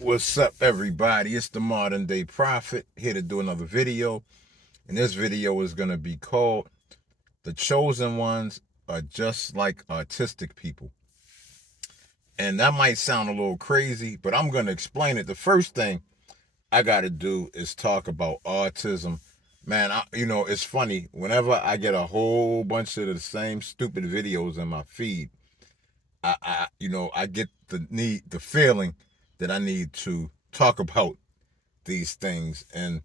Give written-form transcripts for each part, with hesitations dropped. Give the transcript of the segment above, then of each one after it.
What's up, everybody? It's the Modern Day Prophet here to do another video. And this video is going to be called The Chosen Ones Are Just Like Autistic People. And that might sound a little crazy, but I'm going to explain it. The first thing I got to do is talk about autism. Man, it's funny. Whenever I get a whole bunch of the same stupid videos in my feed, I get the feeling that I need to talk about these things. And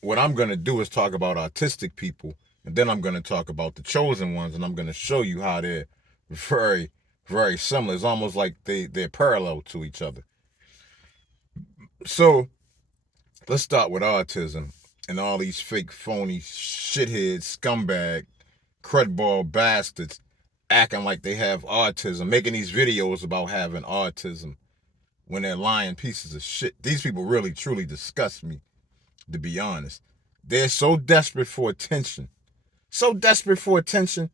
what I'm going to do is talk about autistic people, and then I'm going to talk about the chosen ones, and I'm going to show you how they're very, very similar. It's almost like they're parallel to each other. So let's start with autism and all these fake, phony, shithead, scumbag, crudball bastards acting like they have autism, making these videos about having autism when they're lying pieces of shit. These people really, truly disgust me, to be honest. They're so desperate for attention. So desperate for attention,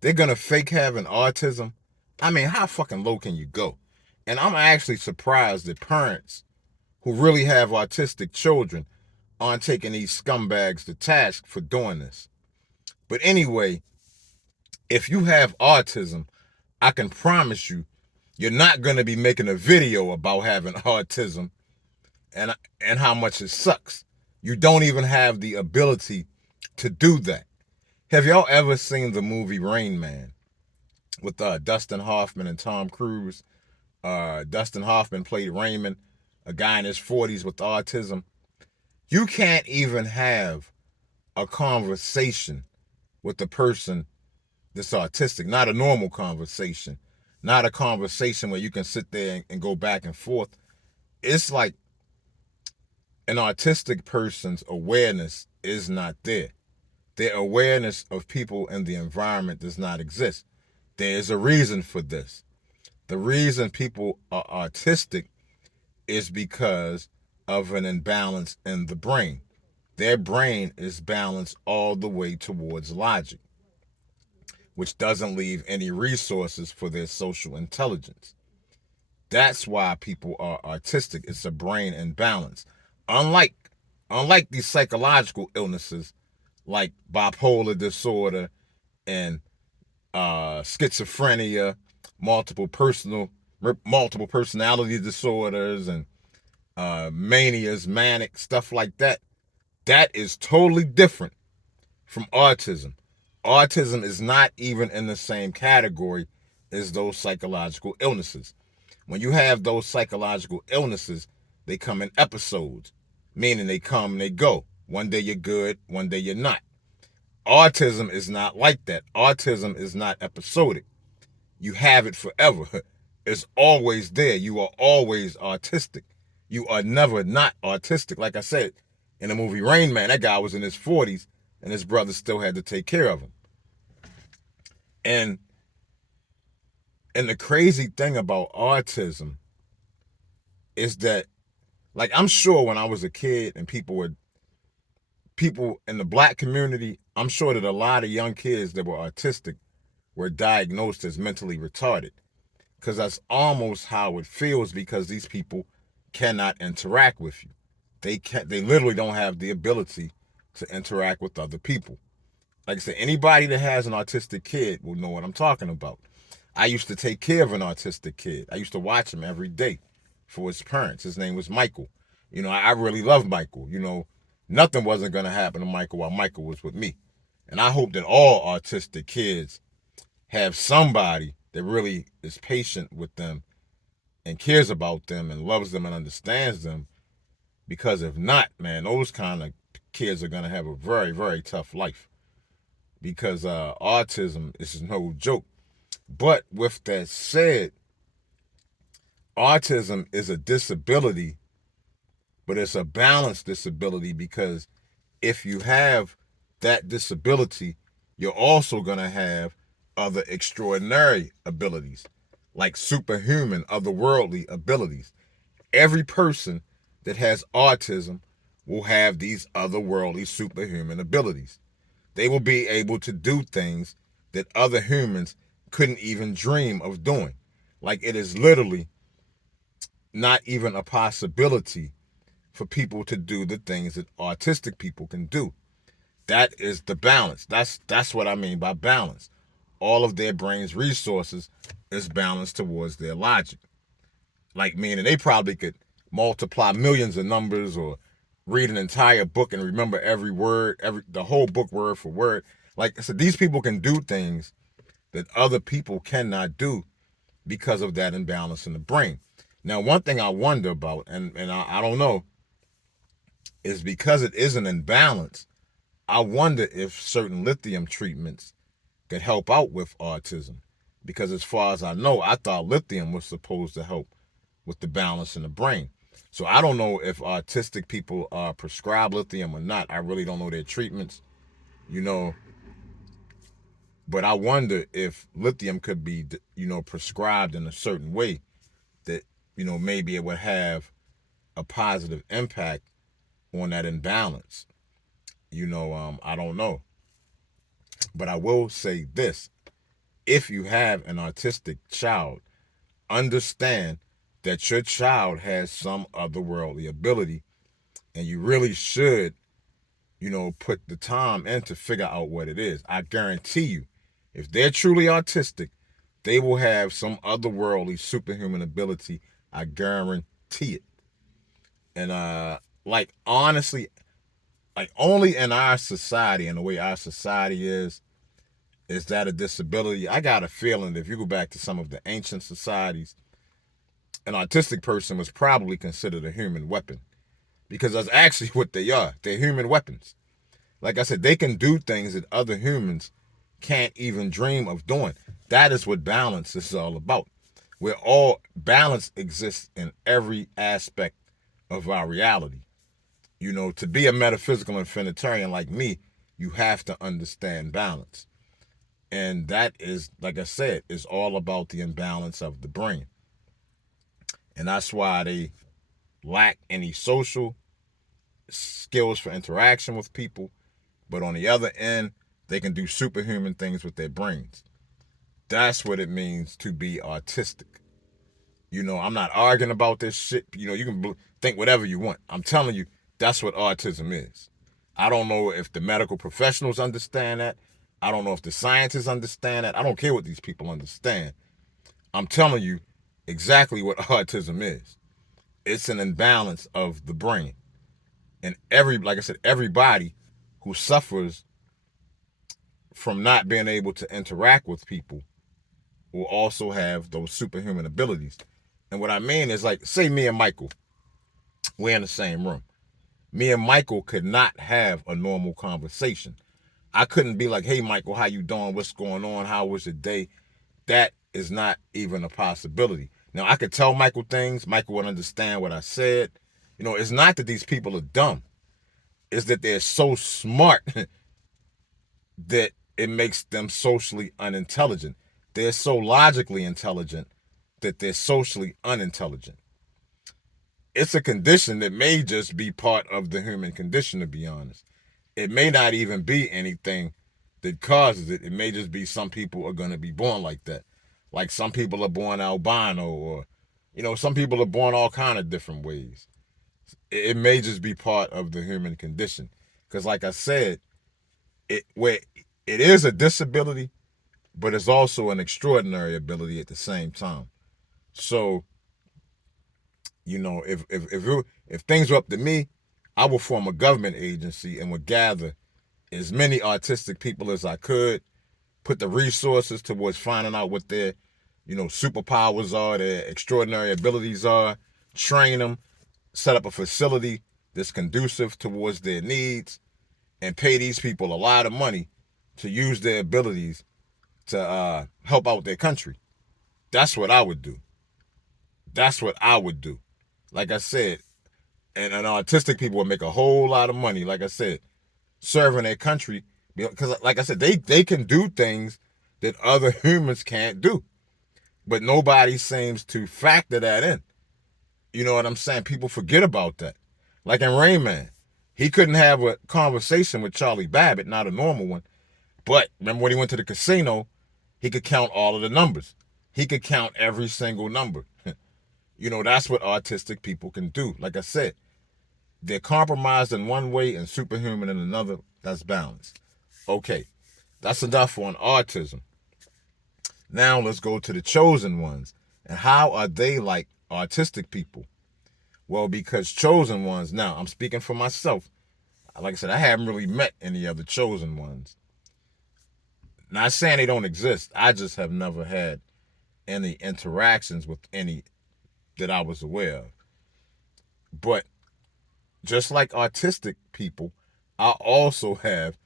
they're gonna fake having autism. I mean, how fucking low can you go? And I'm actually surprised that parents who really have autistic children aren't taking these scumbags to task for doing this. But anyway, if you have autism, I can promise you, you're not gonna be making a video about having autism and how much it sucks. You don't even have the ability to do that. Have y'all ever seen the movie Rain Man with Dustin Hoffman and Tom Cruise? Dustin Hoffman played Raymond, a guy in his 40s with autism. You can't even have a conversation with the person that's autistic, not a normal conversation, not a conversation where you can sit there and go back and forth. It's like an autistic person's awareness is not there. Their awareness of people and the environment does not exist. There's a reason for this. The reason people are autistic is because of an imbalance in the brain. Their brain is balanced all the way towards logic, which doesn't leave any resources for their social intelligence. That's why people are autistic. It's a brain imbalance. Unlike these psychological illnesses like bipolar disorder and schizophrenia, multiple personality disorders, and manias, manic stuff like that. That is totally different from autism. Autism is not even in the same category as those psychological illnesses. When you have those psychological illnesses, they come in episodes, meaning they come and they go. One day you're good, one day you're not. Autism is not like that. Autism is not episodic. You have it forever. It's always there. You are always autistic. You are never not autistic. Like I said, in the movie Rain Man, that guy was in his 40s and his brother still had to take care of him. And the crazy thing about autism is that, like, I'm sure when I was a kid and people in the black community, I'm sure that a lot of young kids that were autistic were diagnosed as mentally retarded, because that's almost how it feels, because these people cannot interact with you. They literally don't have the ability to interact with other people. Like I said, anybody that has an autistic kid will know what I'm talking about. I used to take care of an autistic kid. I used to watch him every day for his parents. His name was Michael. I really loved Michael. Nothing wasn't going to happen to Michael while Michael was with me. And I hope that all autistic kids have somebody that really is patient with them and cares about them and loves them and understands them. Because if not, man, those kind of kids are going to have a very, very tough life. Because autism is no joke. But with that said, autism is a disability, but it's a balanced disability, because if you have that disability, you're also going to have other extraordinary abilities, like superhuman, otherworldly abilities. Every person that has autism will have these otherworldly, superhuman abilities. They will be able to do things that other humans couldn't even dream of doing. Like, it is literally not even a possibility for people to do the things that autistic people can do. That is the balance. That's what I mean by balance. All of their brain's resources is balanced towards their logic. Like, meaning they probably could multiply millions of numbers or read an entire book and remember every word, the whole book word for word. Like I said, these people can do things that other people cannot do because of that imbalance in the brain. Now, one thing I wonder about, and I don't know, is because it is an imbalance, I wonder if certain lithium treatments could help out with autism. Because as far as I know, I thought lithium was supposed to help with the balance in the brain. So I don't know if autistic people are prescribed lithium or not. I really don't know their treatments, you know. But I wonder if lithium could be, prescribed in a certain way that, maybe it would have a positive impact on that imbalance. I don't know. But I will say this. If you have an autistic child, understand that your child has some otherworldly ability, and you really should, put the time in to figure out what it is. I guarantee you, if they're truly autistic, they will have some otherworldly superhuman ability. I guarantee it. And like honestly, like only in our society and the way our society is that a disability. I got a feeling that if you go back to some of the ancient societies, an autistic person was probably considered a human weapon, because that's actually what they are. They're human weapons. Like I said, they can do things that other humans can't even dream of doing. That is what balance is all about. Where all balance exists in every aspect of our reality. To be a metaphysical infinitarian like me, you have to understand balance. And that is, like I said, is all about the imbalance of the brain. And that's why they lack any social skills for interaction with people. But on the other end, they can do superhuman things with their brains. That's what it means to be autistic. I'm not arguing about this shit. You can think whatever you want. I'm telling you, that's what autism is. I don't know if the medical professionals understand that. I don't know if the scientists understand that. I don't care what these people understand. I'm telling you exactly what autism is. It's an imbalance of the brain. And like I said, everybody who suffers from not being able to interact with people will also have those superhuman abilities. And what I mean is, like, say me and Michael, we're in the same room. Me and Michael could not have a normal conversation. I couldn't be like, hey, Michael, how you doing? What's going on? How was your day? That is not even a possibility. Now, I could tell Michael things. Michael would understand what I said. It's not that these people are dumb. It's that they're so smart that it makes them socially unintelligent. They're so logically intelligent that they're socially unintelligent. It's a condition that may just be part of the human condition, to be honest. It may not even be anything that causes it. It may just be some people are going to be born like that. Like some people are born albino, or, some people are born all kind of different ways. It may just be part of the human condition. Because like I said, it is a disability, but it's also an extraordinary ability at the same time. So, if things were up to me, I would form a government agency and would gather as many autistic people as I could, put the resources towards finding out what their, superpowers are, their extraordinary abilities are, train them, set up a facility that's conducive towards their needs, and pay these people a lot of money to use their abilities to help out their country. That's what I would do. That's what I would do. Like I said, and autistic people would make a whole lot of money, like I said, serving their country. Because, like I said, they can do things that other humans can't do. But nobody seems to factor that in. You know what I'm saying? People forget about that. Like in Rain Man, he couldn't have a conversation with Charlie Babbitt, not a normal one. But remember when he went to the casino, he could count all of the numbers. He could count every single number. That's what autistic people can do. Like I said, they're compromised in one way and superhuman in another. That's balance. Okay, that's enough on autism. Now let's go to the chosen ones. And how are they like autistic people? Well, because chosen ones, now I'm speaking for myself. Like I said, I haven't really met any other chosen ones. Not saying they don't exist. I just have never had any interactions with any that I was aware of. But just like autistic people, I also have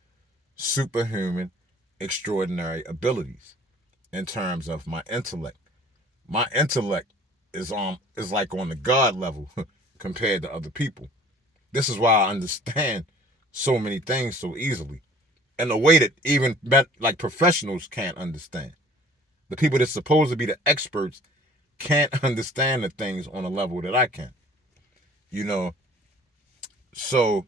superhuman, extraordinary abilities in terms of my intellect. My intellect is like on the God level compared to other people. This is why I understand so many things so easily, in a way that even like professionals can't understand. The people that's supposed to be the experts can't understand the things on a level that I can. You know, so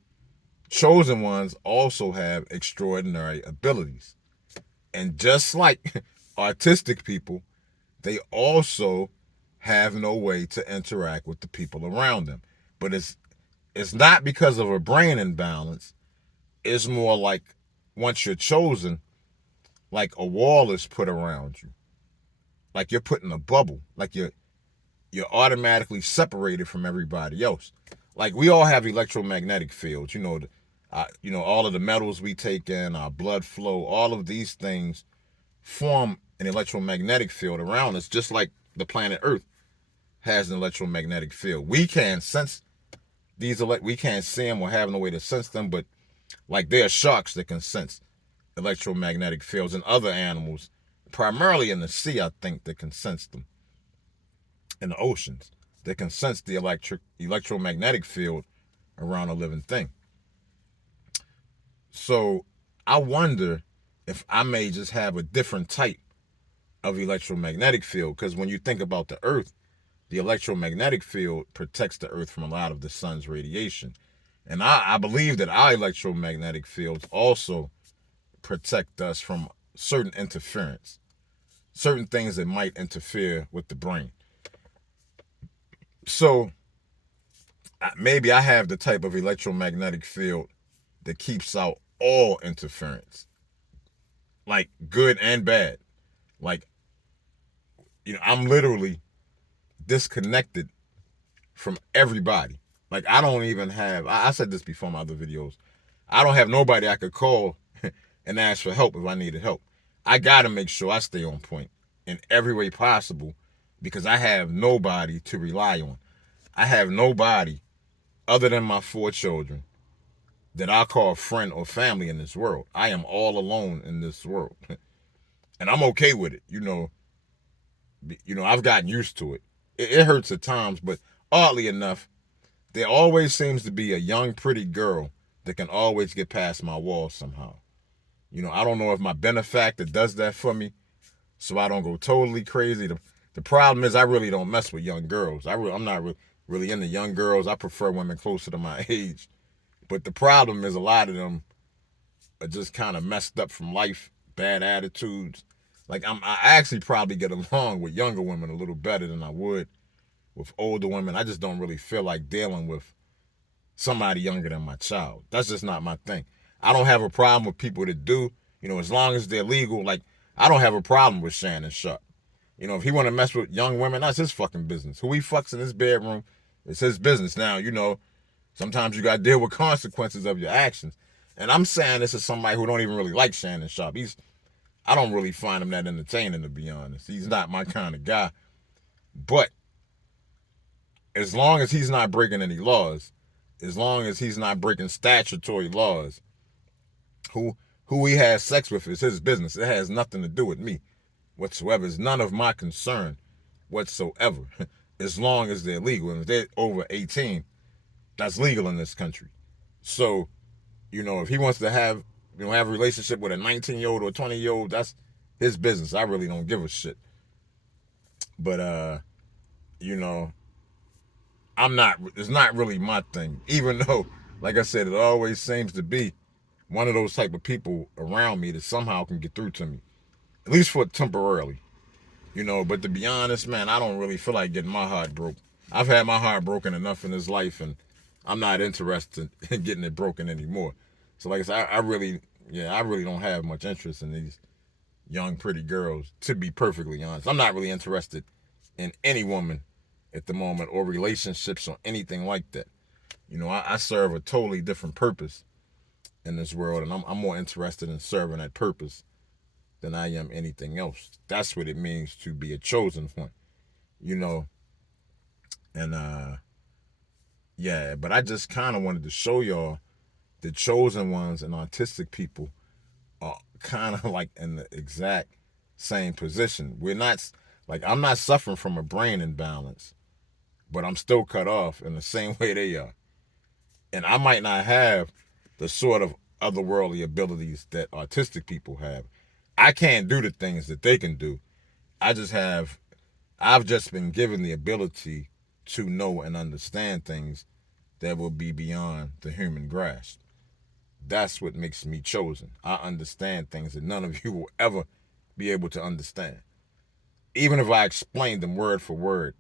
chosen ones also have extraordinary abilities. And just like autistic people, they also have no way to interact with the people around them. But it's not because of a brain imbalance. It's more like once you're chosen, like a wall is put around you. Like you're put in a bubble. Like you're automatically separated from everybody else. Like we all have electromagnetic fields. All of the metals we take in, our blood flow, all of these things form an electromagnetic field around us, just like the planet Earth has an electromagnetic field. We can sense we can't see them or have no way to sense them, but like there are sharks that can sense electromagnetic fields, and other animals, primarily in the sea, I think, that can sense them. In the oceans, that can sense the electromagnetic field around a living thing. So I wonder if I may just have a different type of electromagnetic field, because when you think about the Earth, the electromagnetic field protects the Earth from a lot of the sun's radiation. And I believe that our electromagnetic fields also protect us from certain interference, certain things that might interfere with the brain. So maybe I have the type of electromagnetic field that keeps out all interference, like good and bad. Like, I'm literally disconnected from everybody. Like, I don't even have, I said this before in my other videos, I don't have nobody I could call and ask for help if I needed help. I got to make sure I stay on point in every way possible, because I have nobody to rely on. I have nobody other than my 4 children that I call friend or family in this world. I am all alone in this world. And I'm okay with it. I've gotten used to it. It hurts at times, but oddly enough, there always seems to be a young, pretty girl that can always get past my walls somehow. I don't know if my benefactor does that for me, so I don't go totally crazy. The problem is I really don't mess with young girls. I'm not really into young girls. I prefer women closer to my age. But the problem is a lot of them are just kind of messed up from life, bad attitudes. Like I actually probably get along with younger women a little better than I would with older women. I just don't really feel like dealing with somebody younger than my child. That's just not my thing. I don't have a problem with people that do, as long as they're legal. Like, I don't have a problem with Shannon Sharp. If he want to mess with young women, that's his fucking business. Who he fucks in his bedroom, it's his business. Now, sometimes you got to deal with consequences of your actions. And I'm saying this as somebody who don't even really like Shannon Sharp. I don't really find him that entertaining, to be honest. He's not my kind of guy. But as long as he's not breaking any laws, as long as he's not breaking statutory laws, who he has sex with is his business. It has nothing to do with me whatsoever. It's none of my concern whatsoever. As long as they're legal. And if they're over 18, that's legal in this country. So, if he wants to have a relationship with a 19-year-old or a 20-year-old, that's his business. I really don't give a shit. But it's not really my thing. Even though, like I said, it always seems to be one of those type of people around me that somehow can get through to me. At least for temporarily. But to be honest, man, I don't really feel like getting my heart broke. I've had my heart broken enough in this life, and I'm not interested in getting it broken anymore. So like I said, I really don't have much interest in these young, pretty girls. To be perfectly honest, I'm not really interested in any woman at the moment, or relationships, or anything like that. You know, I serve a totally different purpose in this world, and I'm more interested in serving that purpose than I am anything else. That's what it means to be a chosen one, you know. And yeah, but I just kind of wanted to show y'all the chosen ones and autistic people are kind of like in the exact same position. We're not, like, I'm not suffering from a brain imbalance, but I'm still cut off in the same way they are. And I might not have the sort of otherworldly abilities that autistic people have. I can't do the things that they can do. I just have, I've just been given the ability to know and understand things that will be beyond the human grasp. That's what makes me chosen. I understand things that none of you will ever be able to understand. Even if I explained them word for word,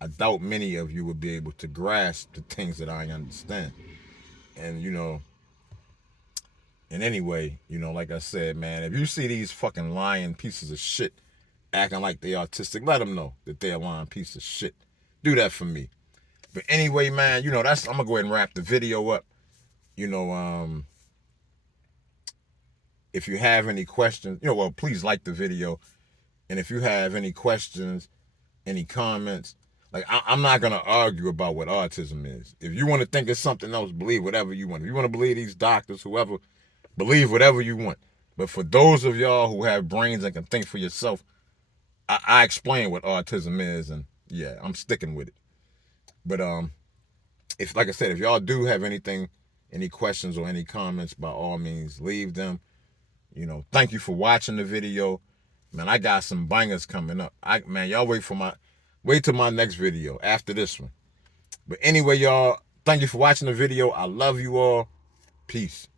I doubt many of you would be able to grasp the things that I understand. And, you know, and anyway, you know, like I said, man, if you see these fucking lying pieces of shit acting like they autistic, let them know that they're a lying piece of shit. Do that for me. But anyway, man, you know, I'm gonna go ahead and wrap the video up. You know, if you have any questions, you know, well, please like the video. And if you have any questions, any comments, like I'm not gonna argue about what autism is. If you want to think it's something else, believe whatever you want. If you want to believe these doctors, whoever, believe whatever you want. But for those of y'all who have brains and can think for yourself, I explain what autism is, and yeah, I'm sticking with it. But if, like I said, if y'all do have anything, any questions or any comments, by all means, leave them. You know, thank you for watching the video. Man, I got some bangers coming up. Man, y'all wait till my next video after this one. But anyway, y'all, thank you for watching the video. I love you all. Peace.